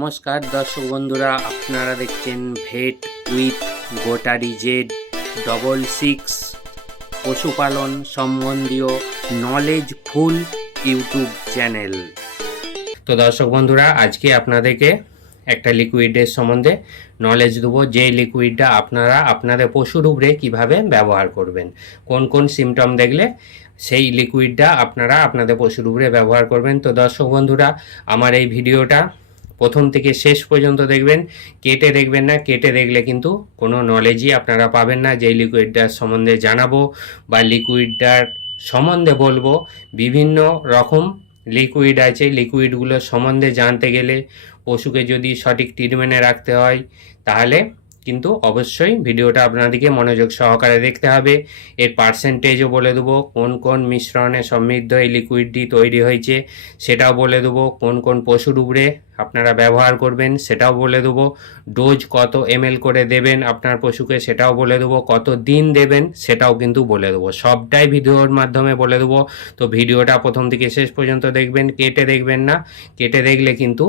নমস্কার দর্শক বন্ধুরা, আপনারা দেখছেন ভেট উইথ গোটারি জেড 66 পশুপালন সম্বন্ধীয় নলেজফুল ইউটিউব চ্যানেল। তো দর্শক বন্ধুরা, আজকে আপনাদেরকে একটা লিকুইডের সম্বন্ধে নলেজ দেবো, যে লিকুইডটা আপনারা আপনাদের পশুর উপরে কীভাবে ব্যবহার করবেন, কোন কোন সিমটম দেখলে সেই লিকুইডটা আপনারা আপনাদের পশুর উপরে ব্যবহার করবেন। তো দর্শক বন্ধুরা, আমার এই ভিডিওটা প্রথম থেকে শেষ পর্যন্ত দেখবেন, কেটে দেখবেন না। কেটে দেখলে কিন্তু কোনো নলেজই আপনারা পাবেন না। যেই লিকুইডটার সম্বন্ধে জানাবো বা লিকুইডটার সম্বন্ধে বলবো, বিভিন্ন রকম লিকুইড আছে। লিকুইডগুলোর সম্বন্ধে জানতে গেলে পশুকে যদি সঠিক ট্রিটমেন্টে রাখতে হয়, তাহলে কিন্তু অবশ্যই ভিডিওটা আপনাদেরকে মনোযোগ সহকারে দেখতে হবে। এর পার্সেন্টেজও বলে দেবো, কোন কোন মিশ্রণে সমৃদ্ধ এই লিকুইডটি তৈরি হয়েছে সেটাও বলে দেবো। কোন কোন পশুর উপরে আপনারা ব্যবহার করবেন সেটাও বলে দেবো। ডোজ কত ml করে দেবেন আপনার পশুকে সেটাও বলে দেবো। কত দিন দেবেন সেটাও কিন্তু বলে দেবো। সবটাই ভিডিওর মাধ্যমে বলে দেবো। তো ভিডিওটা প্রথম থেকে শেষ পর্যন্ত দেখবেন, কেটে দেখবেন না। কেটে দেখলে কিন্তু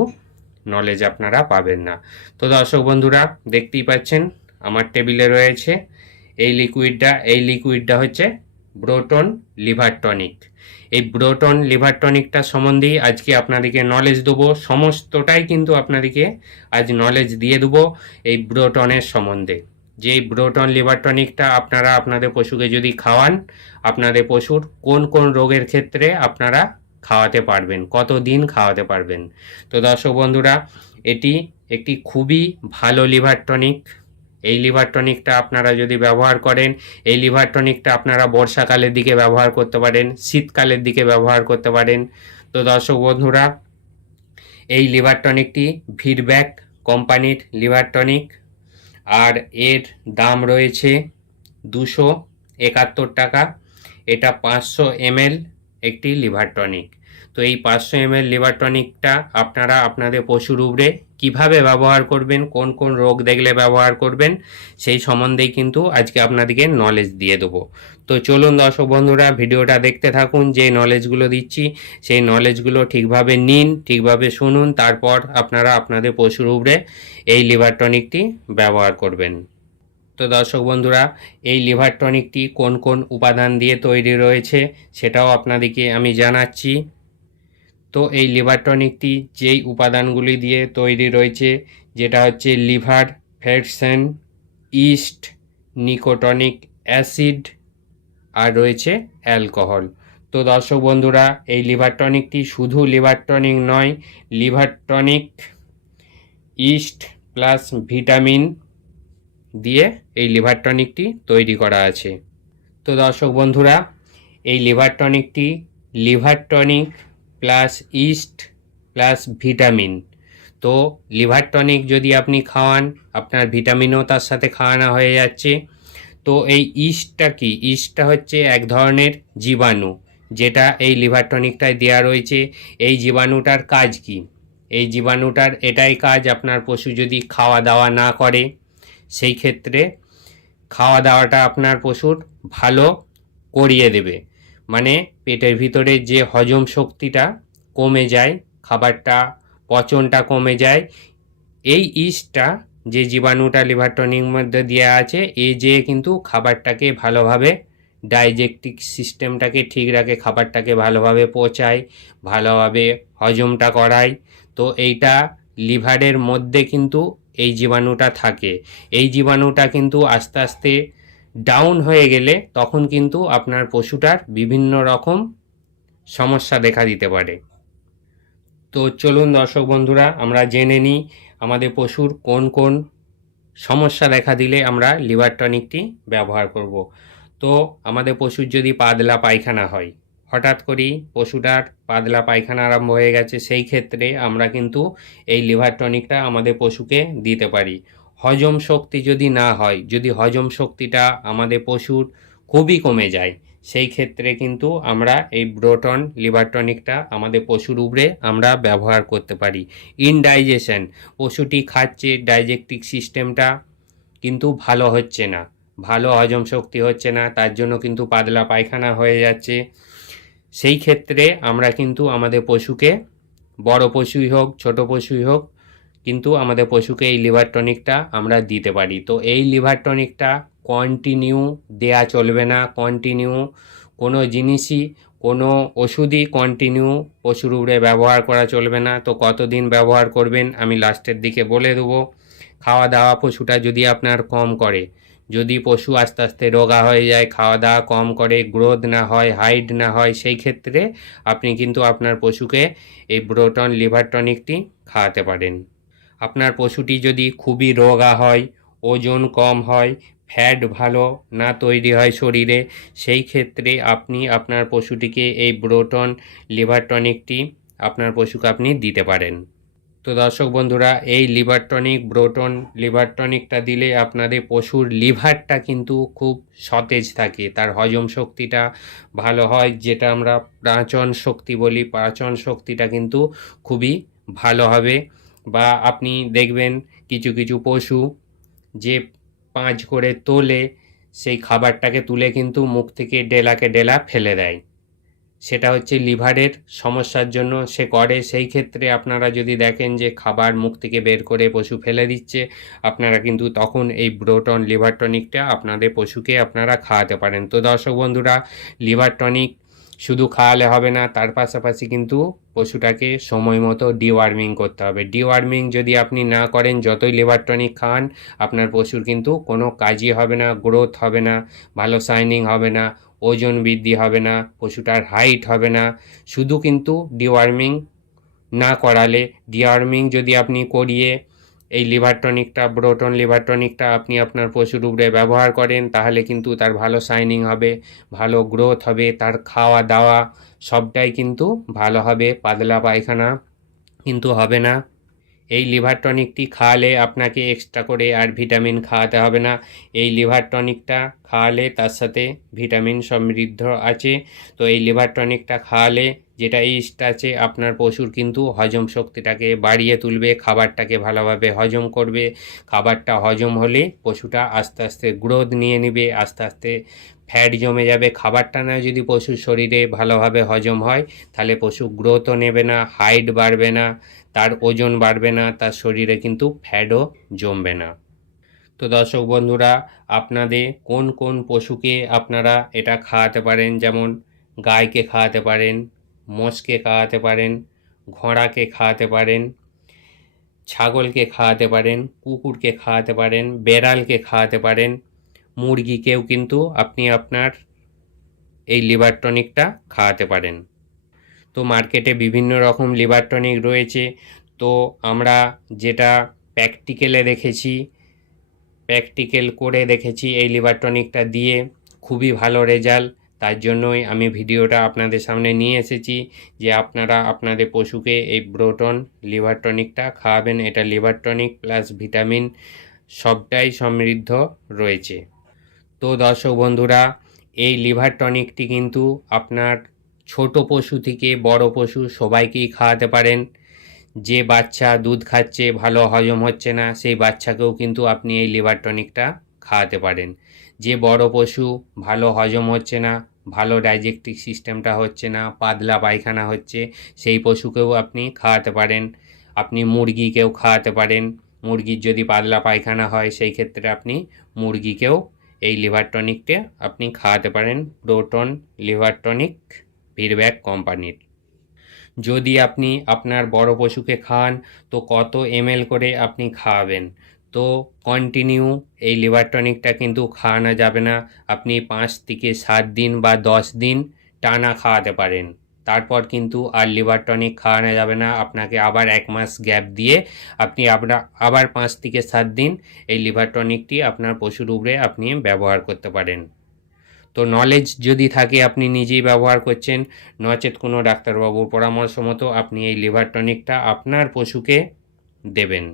নলেজ আপনারা পাবেন না। তো দর্শক বন্ধুরা, দেখতেই পাচ্ছেন আমার টেবিলে রয়েছে এই লিকুইডটা হচ্ছে ব্রোটন লিভার টনিক। এই ব্রোটন লিভার টনিকটা সম্বন্ধেই আজকে আপনাদেরকে নলেজ দেবো। সমস্তটাই কিন্তু আপনাদেরকে আজ নলেজ দিয়ে দেবো এই ব্রোটনের সম্বন্ধে। যে এই ব্রোটন লিভার টনিকটা আপনারা আপনাদের পশুকে যদি খাওয়ান, আপনাদের পশুর কোন কোন রোগের ক্ষেত্রে আপনারা খাওয়াতে পারবেন, কত দিন খাওয়াতে পারবেন। তো দর্শক বন্ধুরা, এটি একটি খুবই ভালো লিভার টনিক। এই লিভার টনিকটা আপনারা যদি ব্যবহার করেন, এই লিভার টনিকটা আপনারা বর্ষাকালের দিকে ব্যবহার করতে পারেন, শীতকালের দিকে ব্যবহার করতে পারেন। তো দর্শক বন্ধুরা, এই লিভার টনিকটি ভিডব্যাক কোম্পানির লিভার টনিক, আর এর দাম রয়েছে 271 টাকা। এটা 500 ml একটি লিভার টনিক। তো এই 500 ml লিভার টনিকটা আপনারা আপনাদের পশুর উপরে কীভাবে ব্যবহার করবেন, কোন কোন রোগ দেখলে ব্যবহার করবেন, সেই সম্বন্ধেই কিন্তু আজকে আপনাদেরকে নলেজ দিয়ে দেবো। তো চলুন দর্শক বন্ধুরা, ভিডিওটা দেখতে থাকুন। যে নলেজগুলো দিচ্ছি সেই নলেজগুলো ঠিকভাবে নিন, ঠিকভাবে শুনুন, তারপর আপনারা আপনাদের পশুর উপরে এই লিভার টনিকটি ব্যবহার করবেন। তো দর্শক বন্ধুরা, এই লিভার টনিকটি কোন কোন উপাদান দিয়ে তৈরি রয়েছে সেটাও আপনাদেরকে আমি জানাচ্ছি। তো এই লিভার টনিকটি যেই উপাদানগুলি দিয়ে তৈরি রয়েছে, যেটা হচ্ছে লিভার ফেরসেন, ইস্ট, নিকোটনিক অ্যাসিড, আর রয়েছে অ্যালকোহল। তো দর্শক বন্ধুরা, এই লিভার টনিকটি শুধু লিভার টনিক নয়, liver tonic, east plus vitamin দিয়ে এই লিভার টনিকটি তৈরি করা আছে। তো দর্শক বন্ধুরা, এই লিভার টনিকটি liver tonic plus yeast plus vitamin. তো লিভার টনিক যদি আপনি খাওয়ান, আপনার ভিটামিনও তার সাথে খাওয়ানো হয়ে যাচ্ছে। তো এই ইস্টটা কি? ইস্টটা হচ্ছে এক ধরনের জীবাণু, যেটা এই লিভার টনিকটায় দেওয়া রয়েছে। এই জীবাণুটার কাজ কি? এই জীবাণুটার এটাই কাজ, আপনার পশু যদি খাওয়া দাওয়া না করে, সেই ক্ষেত্রে খাওয়া দাওয়াটা আপনার পশুর ভালো করিয়ে দেবে। মানে পেটের ভিতরে যে হজম শক্তিটা কমে যায়, খাবারটা পচনটা কমে যায়, এই ইস্টটা যে জীবাণুটা লিভার টনিক মধ্যে দেওয়া আছে, এই যে কিন্তু খাবারটাকে ভালোভাবে ডাইজেস্টিক সিস্টেমটাকে ঠিক রাখে, খাবারটাকে ভালোভাবে পচায়, ভালোভাবে হজমটা করায়। তো এইটা লিভারের মধ্যে কিন্তু এই জীবাণুটা থাকে। এই জীবাণুটা কিন্তু আস্তে আস্তে ডাউন হয়ে গেলে তখন কিন্তু আপনার পশুটার বিভিন্ন রকম সমস্যা দেখা দিতে পারে। তো চলুন দর্শক বন্ধুরা, আমরা জেনে নিই আমাদের পশুর কোন কোন সমস্যা দেখা দিলে আমরা লিভার টনিকটি ব্যবহার করব। তো আমাদের পশুর যদি পাতলা পায়খানা হয়, হঠাৎ করেই পশুটার পাতলা পায়খানা আরম্ভ হয়ে গেছে, সেই ক্ষেত্রে আমরা কিন্তু এই লিভার টনিকটা আমাদের পশুকে দিতে পারি। হজম শক্তি যদি না হয়, যদি হজম শক্তিটা আমাদের পশুর খুবই কমে যায়, সেই ক্ষেত্রে কিন্তু আমরা এই ব্রোটন লিভার টনিকটা আমাদের পশুর উপরে আমরা ব্যবহার করতে পারি। ইনডাইজেশন, পশুটি খাচ্ছে, ডাইজেস্টিক সিস্টেমটা কিন্তু ভালো হচ্ছে না, ভালো হজম শক্তি হচ্ছে না, তার জন্য কিন্তু পাতলা পায়খানা হয়ে যাচ্ছে। সেই ক্ষেত্রে আমরা কিন্তু আমাদের পশুকে, বড় পশুই হোক ছোট পশুই হোক, কিন্তু আমাদের পশুকে এই লিভার টনিকটা আমরা দিতে পারি। তো এই লিভার টনিকটা কন্টিনিউ দেয়া চলবে না, কন্টিনিউ কোনো জিনিসই, কোনো ওষুধই কন্টিনিউ পশুর উপরে ব্যবহার করা চলবে না। তো কতদিন ব্যবহার করবেন আমি লাস্টের দিকে বলে দেবো। খাওয়া দাওয়া পশুটা যদি আপনার কম করে, যদি পশু আস্তে আস্তে রোগা হয়ে যায়, খাওয়া দাওয়া কম করে, গ্রোথ না হয়, হাইট না হয়, সেই ক্ষেত্রে আপনি কিন্তু আপনার পশুকে এই ব্রোটন লিভার টনিকটি খাওয়াতে পারেন। আপনার পশুটি যদি খুবই রোগা হয়, ওজন কম হয়, ফ্যাট ভালো না তৈরি হয় শরীরে, সেই ক্ষেত্রে আপনি আপনার পশুটিকে এই ব্রোটন লিভার টনিকটি আপনার পশুকে আপনি দিতে পারেন। তো দর্শক বন্ধুরা, এই লিভার টনিক, ব্রোটন লিভার টনিকটা দিলে আপনাদের পশুর লিভারটা কিন্তু খুব সতেজ থাকে, তার হজম শক্তিটা ভালো হয়, যেটা আমরা পাচন শক্তি বলি, পাচন শক্তিটা কিন্তু খুবই ভালো হবে। বা আপনি দেখবেন কিছু কিছু পশু যে পাঁচ করে তোলে, সেই খাবারটাকে তুলে কিন্তু মুখ থেকে ডেলাকে ডেলা ফেলে দেয়, সেটা হচ্ছে লিভারের সমস্যার জন্য সে করে। সেই ক্ষেত্রে আপনারা যদি দেখেন যে খাবার মুখ থেকে বের করে পশু ফেলে দিচ্ছে, আপনারা কিন্তু তখন এই ব্রোটন লিভার টনিকটা আপনাদের পশুকে আপনারা খাওয়াতে পারেন। তো দর্শক বন্ধুরা, লিভার টনিক শুধু খাওয়ালে হবে না, তার পাশাপাশি কিন্তু পশুটাকে সময় মতো ডিওয়ার্মিং করতে হবে। ডিওয়ার্মিং যদি আপনি না করেন, যতই লিভার টনিক খান, আপনার পশুর কিন্তু কোনো কাজই হবে না, গ্রোথ হবে না, ভালো শাইনিং হবে না, ওজন বৃদ্ধি হবে না, পশুটার হাইট হবে না। শুধু কিন্তু ডিওয়ার্মিং না করালে, ডিওয়ার্মিং যদি আপনি করিয়ে এই লিভার টনিকটা, ব্রোটন লিভার টনিকটা আপনি আপনার পশুর উপরে ব্যবহার করেন, তাহলে কিন্তু তার ভালো শাইনিং হবে, ভালো গ্রোথ হবে, তার খাওয়া দাওয়া সবটাই কিন্তু ভালো হবে, পাতলা পায়খানা কিন্তু হবে না। এই লিভার টনিকটি খাওয়ালে আপনাকে এক্সট্রা করে আর ভিটামিন খাওয়াতে হবে না। এই লিভার টনিকটা খাওয়ালে তার সাথে ভিটামিন সমৃদ্ধ আছে। তো এই লিভার টনিকটা খাওয়ালে যেটা ইস্ট আছে, আপনার পশুর কিন্তু হজম শক্তিটাকে বাড়িয়ে তুলবে, খাবারটাকে ভালোভাবে হজম করবে। খাবারটা হজম হলে পশুটা আস্তে আস্তে গ্রোথ নিয়ে নেবে, আস্তে আস্তে ফ্যাট জমে যাবে। খাবারটা না যদি পশুর শরীরে ভালোভাবে হজম হয়, তাহলে পশু গ্রোথও নেবে না, হাইট বাড়বে না, তার ওজন বাড়বে না, তার শরীরে কিন্তু ফ্যাটও জমবে না। তো দর্শক বন্ধুরা, আপনাদের কোন কোন পশুকে আপনারা এটা খাওয়াতে পারেন, যেমন গাইকে খাওয়াতে পারেন, মোষকে খাওয়াতে পারেন, ঘোড়াকে খাওয়াতে পারেন, ছাগলকে খাওয়াতে পারেন, কুকুরকে খাওয়াতে পারেন, বেড়ালকে খাওয়াতে পারেন, মুরগিকেও কিন্তু আপনি আপনার এই লিভার টনিকটা খাওয়াতে পারেন। তো মার্কেটে বিভিন্ন রকম লিভার টনিক রয়েছে। তো আমরা যেটা প্র্যাকটিক্যালে দেখেছি, প্র্যাকটিক্যাল করে দেখেছি এই লিভার টনিকটা দিয়ে খুবই ভালো রেজাল্ট, তার জন্যই আমি ভিডিওটা আপনাদের সামনে নিয়ে এসেছি যে আপনারা আপনাদের পশুকে এই ব্রোটন লিভার টনিকটা খাওয়াবেন। এটা লিভার টনিক প্লাস ভিটামিন সবটাই সমৃদ্ধ রয়েছে। তো দর্শক বন্ধুরা, এই লিভার টনিকটি কিন্তু আপনার ছোট পশু থেকে বড় পশু সবাইকেই খাওয়াতে পারেন। যে বাচ্চা দুধ খাচ্ছে, ভালো হজম হচ্ছে না, সেই বাচ্চাকেও কিন্তু আপনি এই লিভার টনিকটা খাওয়াতে পারেন। যে বড় পশু ভালো হজম হচ্ছে না, ভালো ডাইজেস্টিভ সিস্টেমটা হচ্ছে না, পাতলা পায়খানা হচ্ছে, সেই পশুকেও আপনি খাওয়াতে পারেন। আপনি মুরগিকেও খাওয়াতে পারেন। মুরগির যদি পাতলা পায়খানা হয়, সেই ক্ষেত্রে আপনি মুরগিকেও এই লিভার টনিকটা আপনি খাওয়াতে পারেন, ব্রোটন লিভার টনিক ভিরব্যাক কোম্পানির। যদি আপনি আপনার বড় পশুকে খাওয়ান, তো কত এমএল করে আপনি খাওয়াবেন? তো কন্টিনিউ এই লিভার টনিকটা কিন্তু খাওয়ানো যাবে না। আপনি 5 থেকে 7 দিন বা 10 দিন টানা খাওয়াতে পারেন, তারপর কিন্তু আর লিভার টনিক খাওয়ানো যাবে না। আপনাকে আবার 1 মাস গ্যাপ দিয়ে আপনি আবার 5 থেকে 7 দিন এই লিভার টনিকটি আপনার পশুর উপরে আপনি ব্যবহার করতে পারেন। তো নলেজ যদি থাকে, আপনি নিজেই ব্যবহার করছেন, নচেত কোনো ডাক্তারবাবুর পরামর্শ মতো আপনি এই লিভার টনিকটা আপনার পশুকে দেবেন।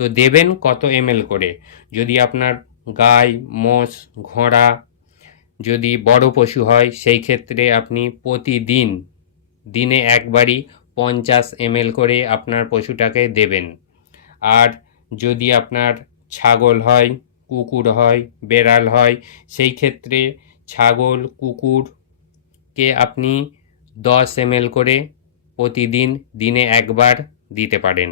তো দেবেন কত এমএল করে? যদি আপনার গাই, মোষ, ঘোড়া যদি বড় পশু হয়, সেই ক্ষেত্রে আপনি প্রতিদিন দিনে একবারই 50 এমএল করে আপনার পশুটাকে দেবেন। আর যদি আপনার ছাগল হয়, কুকুর হয়, বেড়াল হয়, সেই ক্ষেত্রে ছাগল, কুকুরকে আপনি 10 এমএল করে প্রতিদিন দিনে একবার দিতে পারেন।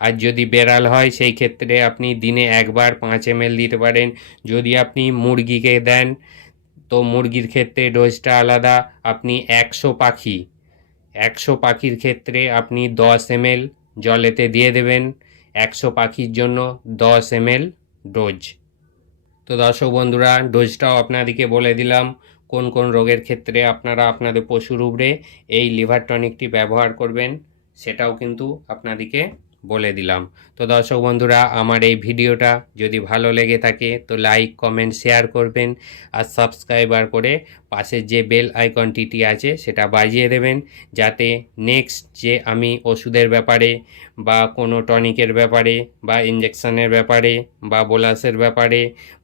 আর যদি বেড়াল হয় সেই ক্ষেত্রে আপনি দিনে একবার 5 ml দিতে পারেন। যদি আপনি মুরগিকে দেন তো মুরগির ক্ষেত্রে ডোজটা আলাদা। আপনি 100 পাখির ক্ষেত্রে আপনি 10 ml জলেতে দিয়ে দেবেন। 100 পাখির জন্য 10 ml ডোজ। তো দর্শক বন্ধুরা, ডোজটাও আপনাদেরকে বলে দিলাম কোন কোন রোগের ক্ষেত্রে আপনারা আপনাদের পশুর উপরে এই লিভার টনিকটি ব্যবহার করবেন, সেটাও কিন্তু আপনাদেরকে বলে দিলাম। তো দর্শক বন্ধুরা, আমার এই ভিডিওটা যদি ভালো লেগে থাকে তো লাইক কমেন্ট শেয়ার করবেন, আর সাবস্ক্রাইবার করে পাশের যে বেল আইকনটি আছে সেটা বাজিয়ে দেবেন, যাতে নেক্সট যে আমি ওষুধের ব্যাপারে বা কোনো টনিকের ব্যাপারে বা ইঞ্জেকশনের ব্যাপারে বা বোলাসের ব্যাপারে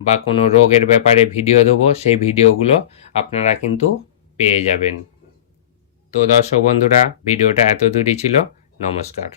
বা কোনো রোগের ব্যাপারে ভিডিও দেবো, সেই ভিডিওগুলো আপনারা কিন্তু পেয়ে যাবেন। তো দর্শক বন্ধুরা, ভিডিওটা এত দূরই ছিল। নমস্কার।